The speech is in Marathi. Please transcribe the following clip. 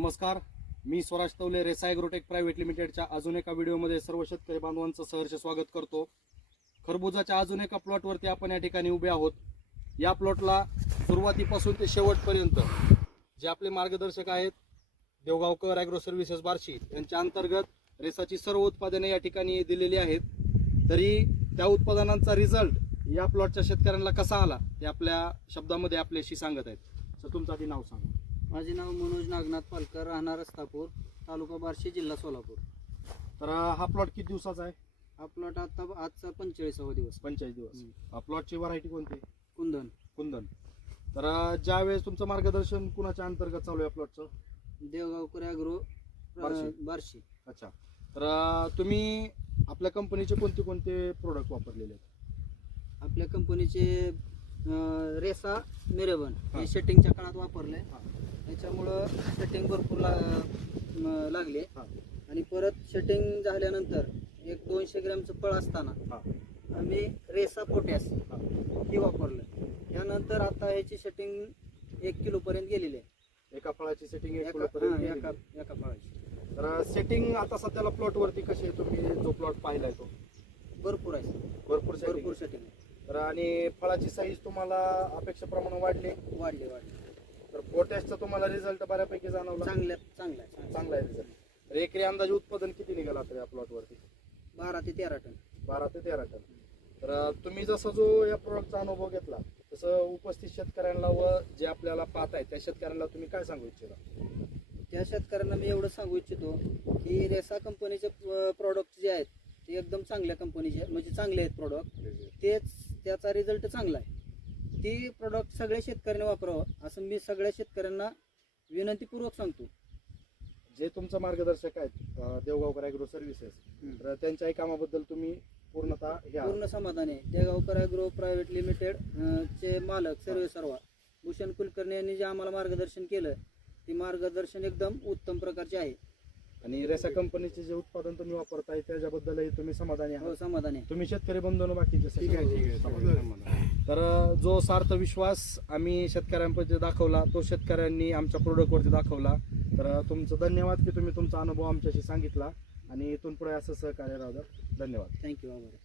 नमस्कार. मी स्वराज तवले रेसाय ग्रोटेक प्रायव्हेट लिमिटेडच्या अजून एका व्हिडिओमध्ये सर्व शेतकरी बांधवांचं सहर्ष स्वागत करतो. खरबुजाच्या अजून एका प्लॉटवरती आपण या ठिकाणी उभे आहोत. या प्लॉटला सुरुवातीपासून ते शेवटपर्यंत जे आपले मार्गदर्शक आहेत देवगावकर ॲग्रो सर्व्हिसेस बार्शी यांच्या अंतर्गत रेसाची सर्व उत्पादने या ठिकाणी दिलेली आहेत. तरी त्या उत्पादनांचा रिझल्ट या प्लॉटच्या शेतकऱ्यांना कसा आला ते आपल्या शब्दामध्ये आपल्याशी सांगत आहेत. तर तुमचं आधी नाव सांगा. माझे नाव मनोज नागनाथ पालकर राहणार रस्तापूर तालुका बार्शी जिल्हा सोलापूर. तर हा प्लॉट किती दिवसाचा आहे? हा प्लॉट आता आजचा पंचेचाळीसावा दिवस. पंचेचाळीस दिवस. हम्म. प्लॉटची व्हरायटी कोणती? कुंदन. कुंदन. तर ज्या वेळेस तुमचं मार्गदर्शन कुणाच्या अंतर्गत चालू आहे प्लॉटचं देवगावकर बार्शी. अं, बार्शी. अच्छा. तर अं, तुम्ही आपल्या कंपनीचे कोणते कोणते प्रोडक्ट वापरलेले आहेत? आपल्या कंपनीचे अं, रेसा मिरेबन हा. हे. सेटिंगच्या काळात वापरले हा. त्याच्यामुळं सेटिंग भरपूर ला लागले. हा. आणि परत सेटिंग झाल्यानंतर एक दोनशे ग्रॅमचं फळ असताना. आम्ही रेसा पोटॅस हा. वापरलं. त्यानंतर आता ह्याची सेटिंग एक किलो पर्यंत गेलेली आहे. एका फळाची सेटिंग एक एका किलोपर्यंत फळाची. तर सेटिंग आता सध्याला प्लॉट वरती कशी आहे? तुम्ही जो प्लॉट पाहिलाय तो. भरपूर आहे. भरपूर भरपूर. सेटिंग आहे. तर आणि फळाची साईज तुम्हाला अपेक्षेप्रमाणे वाढली वाढले वाढले. तर पोटॅशचा तुम्हाला रिझल्ट बऱ्यापैकी जाणवला. चांगल्या चांगला आहे. चांगला आहे रिझल्ट तर एकरी अंदाजे उत्पादन किती निघाला तर या प्लॉट वरती? आहे. बारा ते तेरा टन. बारा ते तेरा टन. तर तुम्ही जसा जो या प्रोडक्टचा अनुभव घेतला तसं उपस्थित शेतकऱ्यांना व जे आपल्याला पाहत आहेत त्या शेतकऱ्यांना तुम्ही काय सांगू इच्छिता? त्या शेतकऱ्यांना मी एवढं सांगू इच्छितो की रेसा कंपनीचे प्रॉडक्ट जे आहेत ते एकदम चांगल्या कंपनीचे म्हणजे चांगले आहेत प्रॉडक्ट तेच त्याचा रिझल्ट चांगला आहे. ती प्रॉडक्ट सगळ्या शेतकऱ्यांनी वापरावं असं मी सगळ्या शेतकऱ्यांना विनंतीपूर्वक सांगतो. जे तुमचं मार्गदर्शक आहेत अं, देवगावकर ॲग्रो सर्व्हिसेस तर त्यांच्याही कामाबद्दल तुम्ही पूर्णतः हे आहात. पूर्ण समाधान आहे. देगावकर अॅग्रो प्रायव्हेट लिमिटेड अं, चे मालक सर्व सर्व. भूषण कुलकर्णी यांनी जे आम्हाला मार्गदर्शन केलं ते मार्गदर्शन एकदम उत्तम प्रकारचे आहे. आणि रेसा कंपनीचे जे उत्पादन तुम्ही वापरताय त्याच्याबद्दलही तुम्ही समाधानी हो समाधान आहे. तुम्ही शेतकरी बंधून बाकीचे ठीक आहे, ठीक आहे. समाधानी. तर जो सार्थ विश्वास आम्ही शेतकऱ्यांपर्यंत दाखवला तो शेतकऱ्यांनी आमच्या प्रोडक्टवरती दाखवला. तर तुमचं धन्यवाद की तुम्ही तुमचा अनुभव आमच्याशी सांगितला. आणि इथून पुढे असं सहकार्य राहू द्या. धन्यवाद. थँक्यू आभार